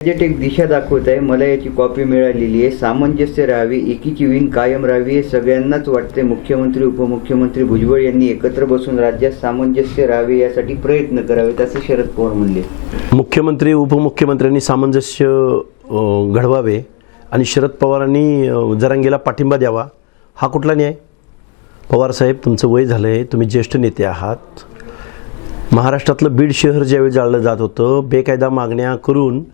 Budget एक दिशा दाखवत आहे. मला याची कॉपी मिळालेली आहे. सामंजस्य राहावे, एकीची वीण कायम राहावी हे सगळ्यांनाच वाटते. मुख्यमंत्री उपमुख्यमंत्री भुजबळ यांनी एकत्र बसून राज्यात सामंजस्य राहावे यासाठी प्रयत्न करावेत असं शरद पवार म्हणले. मुख्यमंत्री उपमुख्यमंत्र्यांनी सामंजस्य घडवावे आणि शरद पवारांनी जरांगेला पाठिंबा द्यावा हा कुठला न्याय? पवार साहेब, तुमचं वय झालं आहे, तुम्ही ज्येष्ठ नेते आहात. महाराष्ट्रातलं बीड शहर ज्यावेळी जाळलं जात होतं, बेकायदा मागण्या करून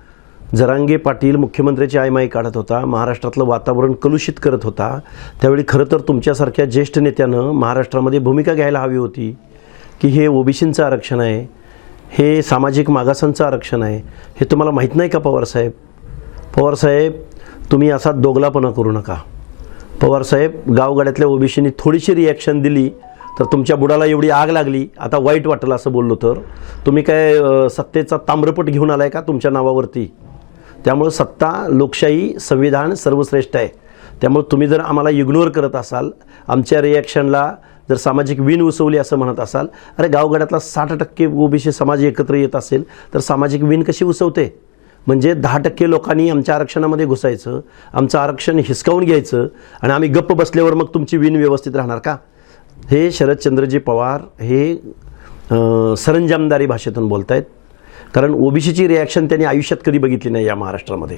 जरांगे पाटील मुख्यमंत्र्याची आयमाई काढत होता, महाराष्ट्रातलं वातावरण कलुषित करत होता, त्यावेळी खरं तर तुमच्यासारख्या ज्येष्ठ नेत्यानं महाराष्ट्रामध्ये भूमिका घ्यायला हवी होती की हे ओबीसींचं आरक्षण आहे, हे सामाजिक मागासांचं आरक्षण आहे. हे तुम्हाला माहीत नाही का पवारसाहेब? पवारसाहेब, तुम्ही असा दोगलापणा करू नका. पवारसाहेब, गावगाड्यातल्या ओबीसींनी थोडीशी रिॲक्शन दिली तर तुमच्या बुडाला एवढी आग लागली, आता वाईट वाटलं असं बोललो तर तुम्ही काय सत्तेचा ताम्रपट घेऊन आलाय का तुमच्या नावावरती? त्यामुळे सत्ता, लोकशाही, संविधान सर्वश्रेष्ठ आहे. त्यामुळे तुम्ही जर आम्हाला इग्नोर करत असाल, आमच्या रिॲक्शनला जर सामाजिक वीण उसवली असं म्हणत असाल, अरे गावगाड्यातला 60% ओबीसी समाज एकत्र येत असेल तर सामाजिक वीण कशी उसवते? म्हणजे 10% लोकांनी आमच्या आरक्षणामध्ये घुसायचं, आमचं आरक्षण हिसकावून घ्यायचं आणि आम्ही गप्प बसल्यावर मग तुमची वीण व्यवस्थित राहणार का? हे शरदचंद्रजी पवार हे सरंजामदारी भाषेतून बोलत आहेत. कारण ओबीसीची रिॲक्शन त्यांनी आयुष्यात कधी बघितली नाही या महाराष्ट्रामध्ये.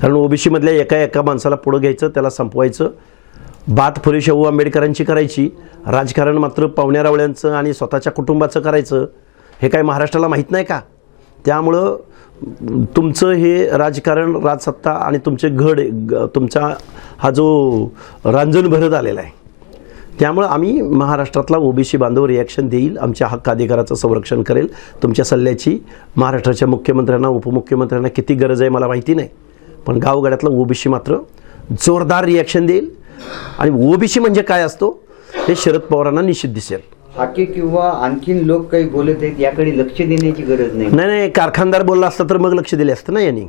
कारण ओबीसीमधल्या एका माणसाला पुढं घ्यायचं, त्याला संपवायचं. बात फुले शाहू आंबेडकरांची करायची, राजकारण मात्र पाहुण्यारावळ्यांचं आणि स्वतःच्या कुटुंबाचं करायचं. हे काय महाराष्ट्राला माहीत नाही का? त्यामुळं तुमचं हे राजकारण, राजसत्ता आणि तुमचे तुमचा हा जो रांजण भरत आलेला आहे, त्यामुळं आम्ही महाराष्ट्रातला ओबीसी बांधव रिॲक्शन देईल, आमच्या हक्क अधिकाराचं संरक्षण करेल. तुमच्या सल्ल्याची महाराष्ट्राच्या मुख्यमंत्र्यांना, उपमुख्यमंत्र्यांना किती गरज आहे मला माहिती नाही, पण गावगाड्यातला ओबीसी मात्र जोरदार रिॲक्शन देईल. आणि ओबीसी म्हणजे काय असतो हे शरद पवारांना निश्चित दिसेल. हाके किंवा आणखीन लोक काही बोलत आहेत याकडे लक्ष देण्याची गरज नाही. नाही, कारखानदार बोलला असता तर मग लक्ष दिले असतं ना यांनी.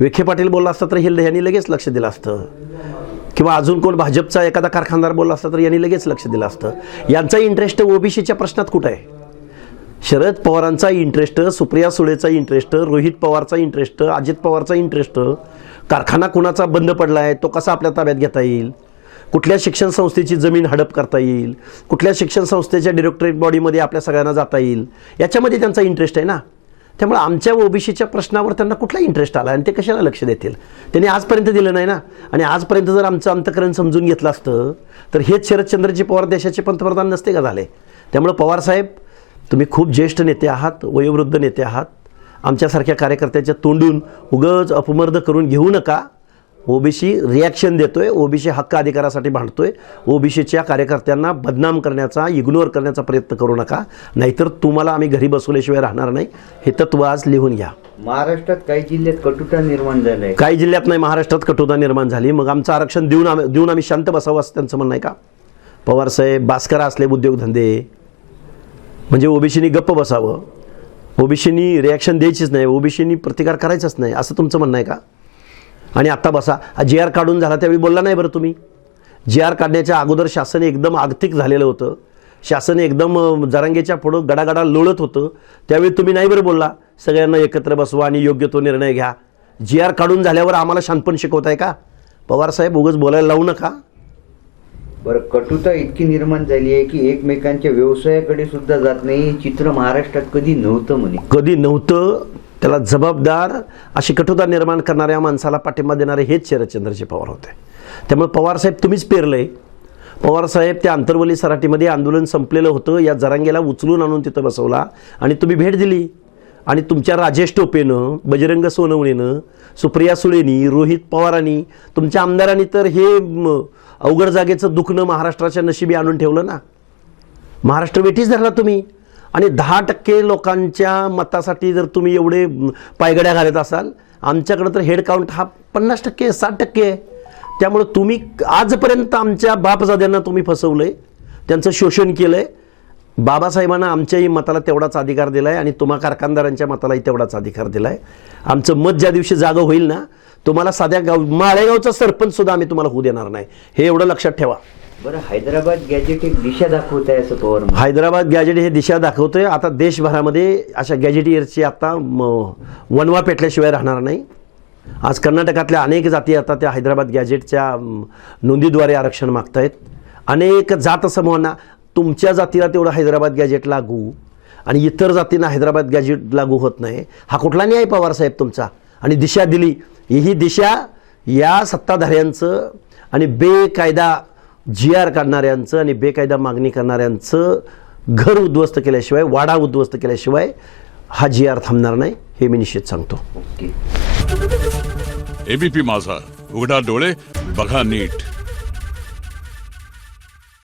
विखे पाटील बोलला असता तर यांनी लगेच लक्ष दिलं असतं. किंवा अजून कोण भाजपचा एखादा कारखानदार बोलला असता तर यांनी लगेच लक्ष दिलं असतं. यांचा इंटरेस्ट ओबीसीच्या प्रश्नात कुठं आहे? शरद पवारांचा इंटरेस्ट, सुप्रिया सुळेचा इंटरेस्ट, रोहित पवारचा इंटरेस्ट, अजित पवारचा इंटरेस्ट, कारखाना कुणाचा बंद पडला आहे तो कसा आपल्या ताब्यात घेता येईल, कुठल्या शिक्षण संस्थेची जमीन हडप करता येईल, कुठल्या शिक्षण संस्थेच्या डिरेक्टरेट बॉडीमध्ये आपल्या सगळ्यांना जाता येईल, याच्यामध्ये त्यांचा इंटरेस्ट आहे ना. त्यामुळे आमच्या ओबीसीच्या प्रश्नावर त्यांना कुठला इंटरेस्ट आला आणि ते कशाला लक्ष देतील? त्यांनी आजपर्यंत दिलं नाही ना. आणि आजपर्यंत जर आमचं अंतःकरण समजून घेतलं असतं तर हेच शरदचंद्रजी पवार देशाचे पंतप्रधान नसते का झाले? त्यामुळे पवारसाहेब, तुम्ही खूप ज्येष्ठ नेते आहात, वयोवृद्ध नेते आहात. आमच्यासारख्या कार्यकर्त्याच्या तोंडून उगाच अपमर्द करून घेऊ नका. ओबीसी रिॲक्शन देतोय, ओबीसी हक्क अधिकारासाठी भांडतोय. ओबीसीच्या कार्यकर्त्यांना बदनाम करण्याचा, इग्नोर करण्याचा प्रयत्न करू नका, नाहीतर तुम्हाला आम्ही घरी बसवल्याशिवाय राहणार नाही. हे तत्व आज लिहून घ्या. महाराष्ट्रात काही जिल्ह्यात कटुता निर्माण झालाय. काही जिल्ह्यात नाही, महाराष्ट्रात कटुता निर्माण झाली. मग आमचं आरक्षण देऊन आम्ही शांत बसावं असं त्यांचं म्हणणं आहे का? पवारसाहेब, भास्करा असले उद्योगधंदे म्हणजे ओबीसीनी गप्प बसावं, ओबीसीनी रिॲक्शन द्यायचीच नाही, ओबीसीनी प्रतिकार करायचाच नाही असं तुमचं म्हणणं आहे का? आणि आत्ता बसा, GR काढून झाला त्यावेळी बोलला नाही बरं तुम्ही? GR काढण्याच्या अगोदर शासन एकदम आर्थिक झालेलं होतं, शासन एकदम जरांगेच्या पुढं गडागडा लोळत होतं, त्यावेळी तुम्ही नाही बरं बोलला सगळ्यांना एकत्र बसवा आणि योग्य तो निर्णय घ्या. GR काढून झाल्यावर आम्हाला शांतपण शिकवताय का? पवारसाहेब, उगाच बोलायला लावू नका. बरं, कटुता इतकी निर्माण झाली आहे की एकमेकांच्या व्यवसायाकडे सुद्धा जात नाही. चित्र महाराष्ट्रात कधी नव्हतं म्हणे. कधी नव्हतं. त्याला जबाबदार अशी कटुता निर्माण करणाऱ्या माणसाला पाठिंबा देणारे हेच शरदचंद्रजी पवार होते. त्यामुळे पवारसाहेब, तुम्हीच पेरलंय. पवारसाहेब, त्या आंतरवली सराटीमध्ये आंदोलन संपलेलं होतं, या जरांगेला उचलून आणून तिथं बसवला आणि तुम्ही भेट दिली. आणि तुमच्या राजेश टोपेनं, बजरंग सोनवणेनं, सुप्रिया सुळेनी, रोहित पवारांनी, तुमच्या आमदारांनी तर हे अवघड जागेचं दुखणं महाराष्ट्राच्या नशिबी आणून ठेवलं ना. महाराष्ट्र वेठीच धरला तुम्ही. आणि 10% लोकांच्या मतासाठी जर तुम्ही एवढे पायगड्या घालत असाल, आमच्याकडं तर हेड काउंट हा 50%, 60% आहे. त्यामुळं तुम्ही आजपर्यंत आमच्या बापजाद्यांना तुम्ही फसवलंय, त्यांचं शोषण केलंय. बाबासाहेबांना आमच्याही मताला तेवढाच अधिकार दिला आहे आणि तुम्हा कारखानदारांच्या मतालाही तेवढाच अधिकार दिला आहे. आमचं मत ज्या दिवशी जागं होईल ना, तुम्हाला साध्या माळेगावचा सरपंच सुद्धा आम्ही तुम्हाला होऊ देणार नाही, हे एवढं लक्षात ठेवा. बरं, हैदराबाद गॅजेट एक दिशा दाखवत आहे असं पवार. हैदराबाद गॅजेट हे दिशा दाखवतोय. आता देशभरामध्ये अशा गॅजेटियरची आता वनवा पेटल्याशिवाय राहणार नाही. आज कर्नाटकातल्या अनेक जाती आता त्या हैदराबाद गॅजेटच्या नोंदीद्वारे आरक्षण मागतायत. अनेक जात समूहांना तुमच्या जातीला तेवढं हैदराबाद गॅजेट लागू आणि इतर जातींना हैदराबाद गॅजेट लागू होत नाही. हा कुठला न्याय पवारसाहेब तुमचा? आणि दिशा दिली ही दिशा या सत्ताधाऱ्यांचं आणि बेकायदा GR काढणाऱ्यांचं आणि बेकायदा मागणी करणाऱ्यांचं घर उद्ध्वस्त केल्याशिवाय, वाडा उद्ध्वस्त केल्याशिवाय हा GR थांबणार नाही, हे मी निश्चित सांगतो. ओके. ABP माझा, उघडा डोळे बघा नीट.